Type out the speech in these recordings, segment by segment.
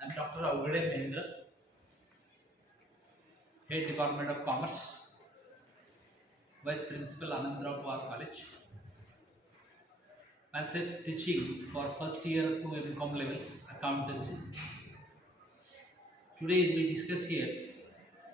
I'm Dr. Awaghade Mahendra, Head Department of Commerce, Vice Principal Anandra College. Myself teaching for first year to MCOM levels accountancy. Today we discuss here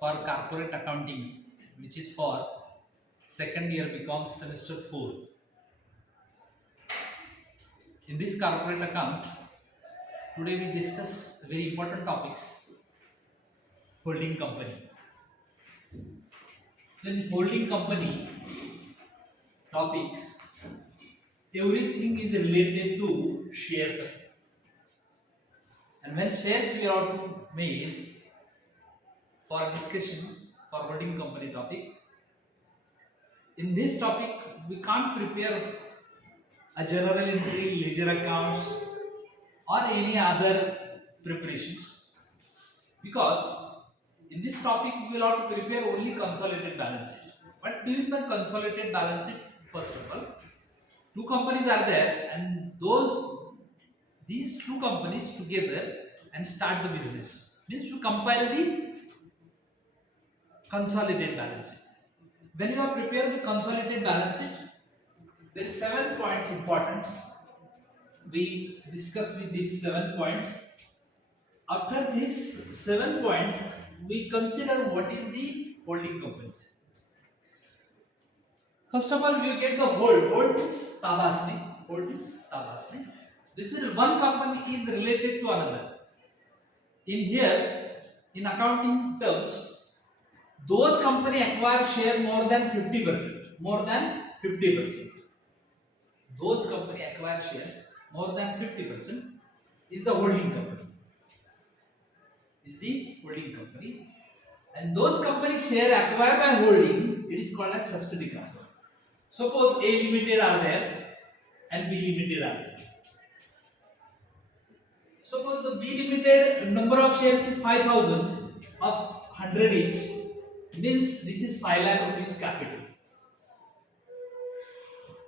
for corporate accounting, which is for second year BCom semester 4. In this corporate account, today we discuss very important topics. Holding company. In holding company topics, everything is related to shares. And when shares we are to made for discussion for holding company topic, in this topic we can't prepare a journal entry, ledger accounts or any other preparations, because in this topic we will have to prepare only consolidated balance sheet. But during the consolidated balance sheet, first of all, two companies are there and these two companies together and start the business. Means to compile the consolidated balance sheet. When you have prepared the consolidated balance sheet, there is 7 point importance. We discuss with these 7 points. After this 7 point, we consider what is the holding companies. First of all, we get the hold is Tabasni. This is one company is related to another. In here, in accounting terms, those company acquire share more than 50%. More than 50%. Those company acquire shares more than 50% is the holding company. And those company share acquired by holding, it is called as subsidy company. Suppose A Limited are there and B Limited are there. Suppose the B Limited number of shares is 5,000 of 100 each, means this is 5 lakh rupees capital.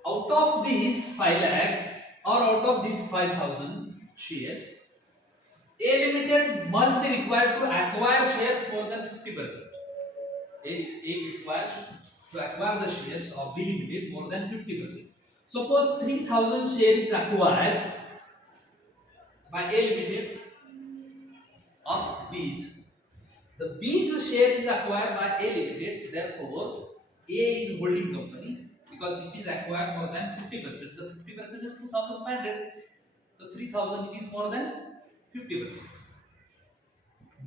Out of these 5 lakh or out of these 5,000 shares, A Limited must be required to acquire shares more than 50%. A required to acquire the shares of B Limited more than 50%. Suppose 3,000 shares is acquired by A Limited of B's. The B's share is acquired by A Limited, therefore A is holding company because it is acquired more than 50%. The 50% is 2,500. So 3,000 it is more than 50%.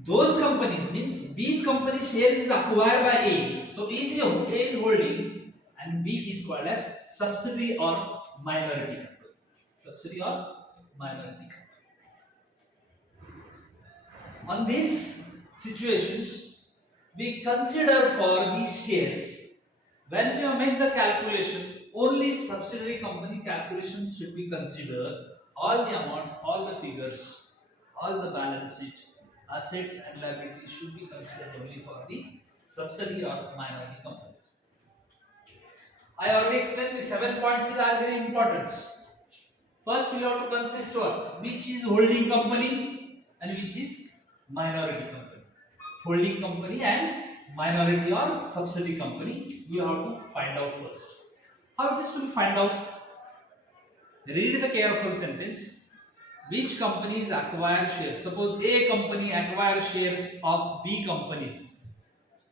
Those companies means B's company share is acquired by A. So A is holding and B is called as subsidiary or minority company. Subsidiary or minority company. On these situations, we consider for these shares. When we make the calculation, only subsidiary company calculation should be considered. All the amounts, all the figures, all the balance sheet, assets and liabilities should be considered only for the subsidiary or minority companies. I already explained the 7 points are very important. First, we have to consist what? Which is holding company and which is minority company. Holding company and minority or subsidiary company, you have to find out first. How it is to be find out? Read the careful sentence. Which companies acquire shares? Suppose A company acquires shares of B companies,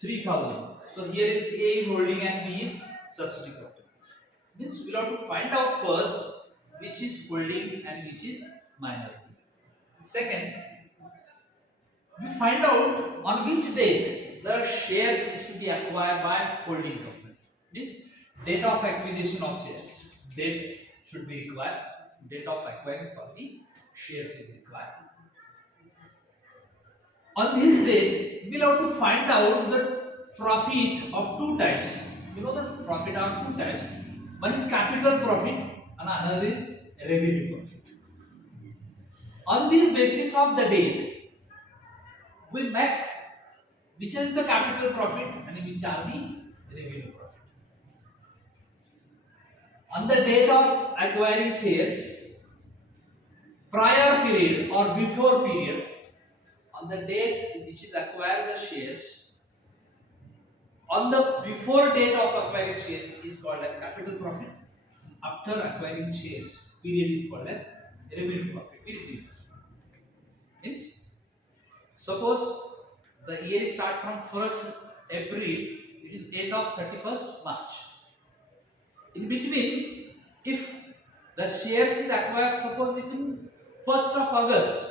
3,000. So here is A is holding and B is subsidiary company. Means we have to find out first which is holding and which is minority. Second, we find out on which date the shares is to be acquired by holding company. Means date of acquisition of shares. Date should be required. Date of acquiring for the shares is required. On this date, we will have to find out the profit of two types. You know the profit are two types. One is capital profit and another is revenue profit. On this basis of the date, we make which is the capital profit and which are the revenue profit. On the date of acquiring shares, prior period or before period, on the date which is acquire the shares, on the before date of acquiring shares is called as capital profit. After acquiring shares, period is called as revenue profit. We receive. Means suppose the year start from 1st April, it is end of 31st March. In between, if the shares is acquired, suppose if in 1st of August,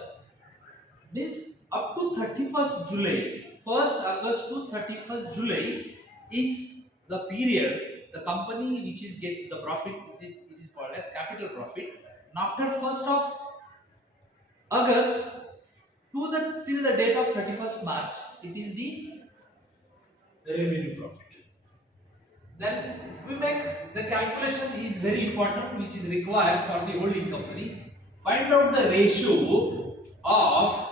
means up to 31st July, 1st August to 31st July is the period the company which is get the profit it is called as capital profit. And after 1st of August to the till the date of 31st March, it is the revenue profit. Then we make the calculation is very important, which is required for the holding company. Find out the ratio of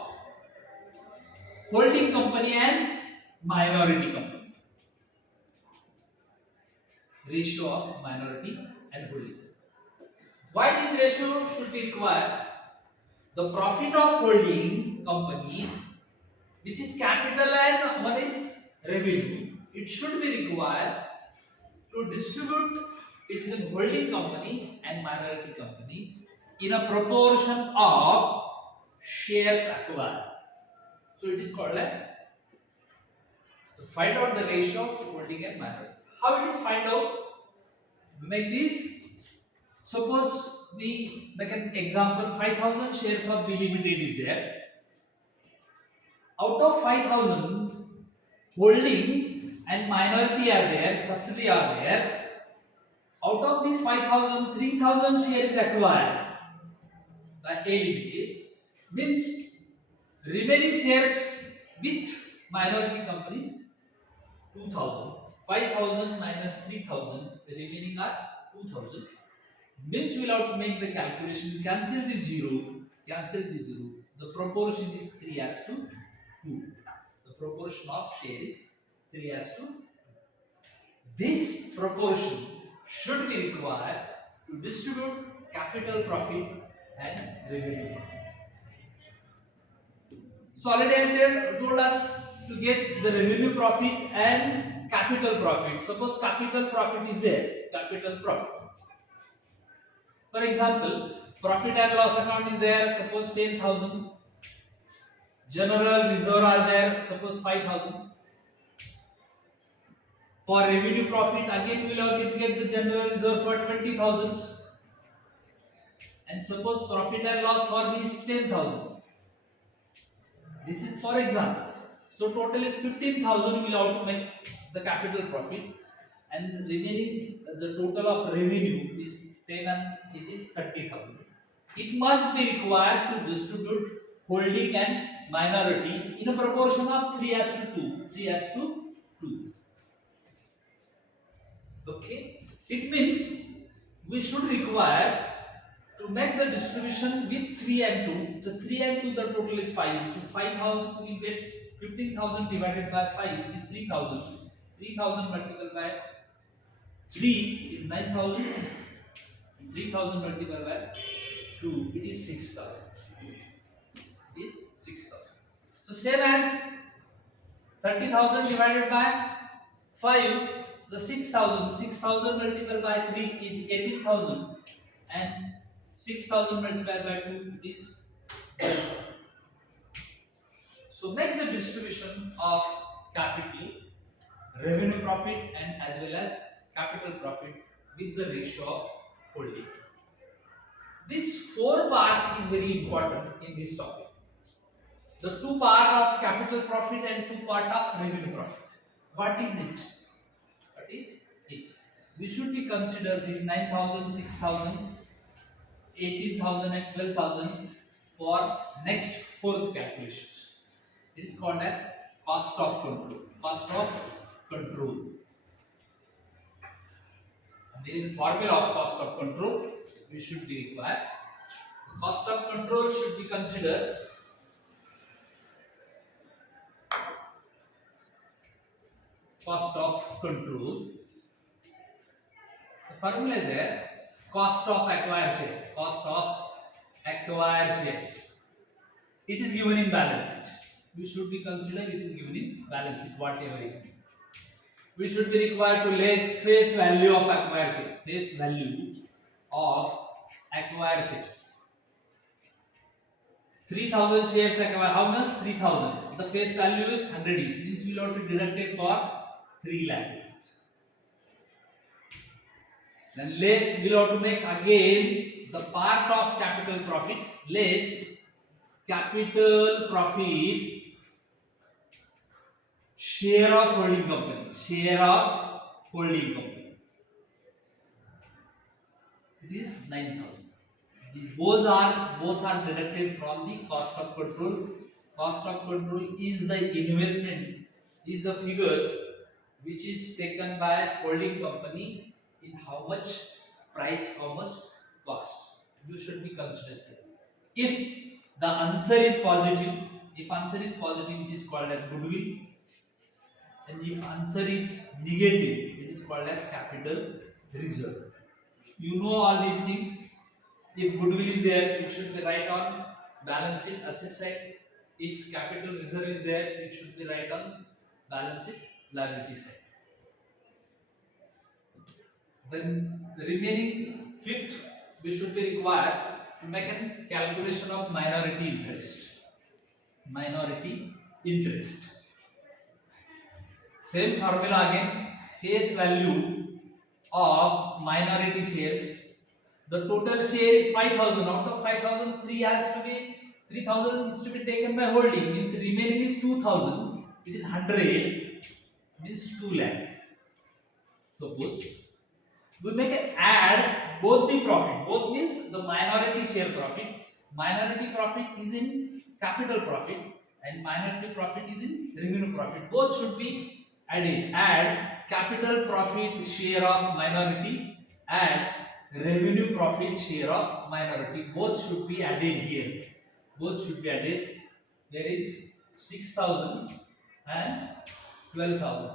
holding company and minority company. Ratio of minority and holding. Why this ratio should be required? The profit of holding companies, which is capital and one is revenue, it should be required to distribute it is a holding company and minority company in a proportion of shares acquired. So it is called as to find out the ratio of holding and minority. How it is find out? Make this. Suppose we make an example. 5,000 shares of B Limited is there. Out of 5,000, holding and minority are there, subsidy are there. Out of these 5,000, 3,000 shares acquired by A Limited, means remaining shares with minority companies 2,000. 5,000 minus 3,000, the remaining are 2,000. Means we will have to make the calculation, cancel the zero, cancel the zero. The proportion is 3 as to 2. The proportion of share is 3 as to 2. This proportion should be required to distribute capital profit and revenue profit. So already I told us to get the revenue profit and capital profit. Suppose capital profit is there, capital profit. For example, profit and loss account is there, suppose 10,000. General reserve are there, suppose 5,000. For revenue profit, again we will have to get the general reserve for 20,000. And suppose profit and loss for these 10,000. This is for examples. So total is 15,000 will have to make the capital profit, and remaining the total of revenue is 10 and it is 30,000. It must be required to distribute holding and minority in a proportion of 3 as to 2. 3 as to 2. Okay. It means we should require to make the distribution with 3 and 2. The 3 and 2, the total is 5. So 5,000 we get 15,000 divided by 5, which is 3,000. 3,000 multiplied by 3 is 9,000. 3,000 multiplied by 2, it is 6,000. It is 6,000. So same as 30,000 divided by 5, the 6,000. 6,000 multiplied by 3 is 18,000, and 6,000 multiplied by 2 is 12. So make the distribution of capital, revenue profit, and as well as capital profit with the ratio of holding. This 4 part is very important in this topic. The 2 part of capital profit and 2 part of revenue profit. What is it? What is it? We should be consider these 9,000, 6,000, 18,000 and 12,000 for next 4th calculations. It is called as cost of control. Cost of control. And there is a formula of cost of control we should be required. Cost of control should be considered cost of control. The formula is there. Cost of acquired share. Cost of acquired shares. It is given in balance sheet. we should be considered it is given in balance sheet, whatever it is. We should be required to less face value of acquired shares. Face value of acquired shares. 3000 shares acquired. How much? 3000. The face value is 100 each. Means we will have to deduct it for 3 lakh. Then less we will have to make again the part of capital profit less capital profit share of holding company. Share of holding company. It is 9000. Both are deducted from the cost of control. Cost of control is the investment, is the figure which is taken by holding company in how much price, how much cost. You should be considered here. If the answer is positive, if answer is positive, it is called as goodwill, and if answer is negative, it is called as capital reserve. You know all these things. If goodwill is there, it should be right on balance sheet asset side. If capital reserve is there, it should be right on balance sheet liability side. Then the remaining fifth, we should be required to make a calculation of minority interest. Minority interest. Same formula again. Face value of minority shares. The total share is 5000. Out of 5000, 3000 is to be taken by holding. Means remaining is 2000. It is 100. Means 2 lakh. Suppose we make an add both the profit. Both means the minority share profit. Minority profit is in capital profit and minority profit is in revenue profit. Both should be added. Add capital profit share of minority and revenue profit share of minority. Both should be added here. Both should be added. There is 6000 and 12,000.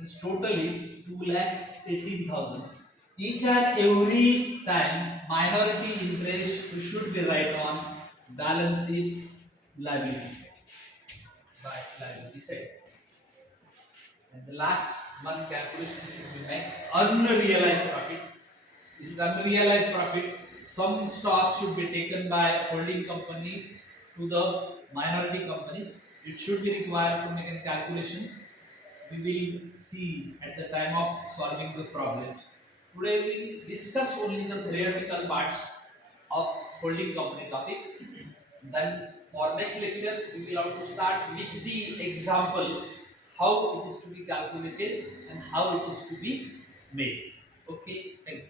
This total is 2,18,000. Each and every time minority interest should be right on balance sheet liability side. And the last one calculation should be made unrealized profit. It is unrealized profit. Some stock should be taken by holding company to the minority companies. It should be required to make a calculation. We will see at the time of solving the problems. Today we will discuss only the theoretical parts of holding company topic. Then for next lecture we will have to start with the example how it is to be calculated and how it is to be made. Okay, thank you.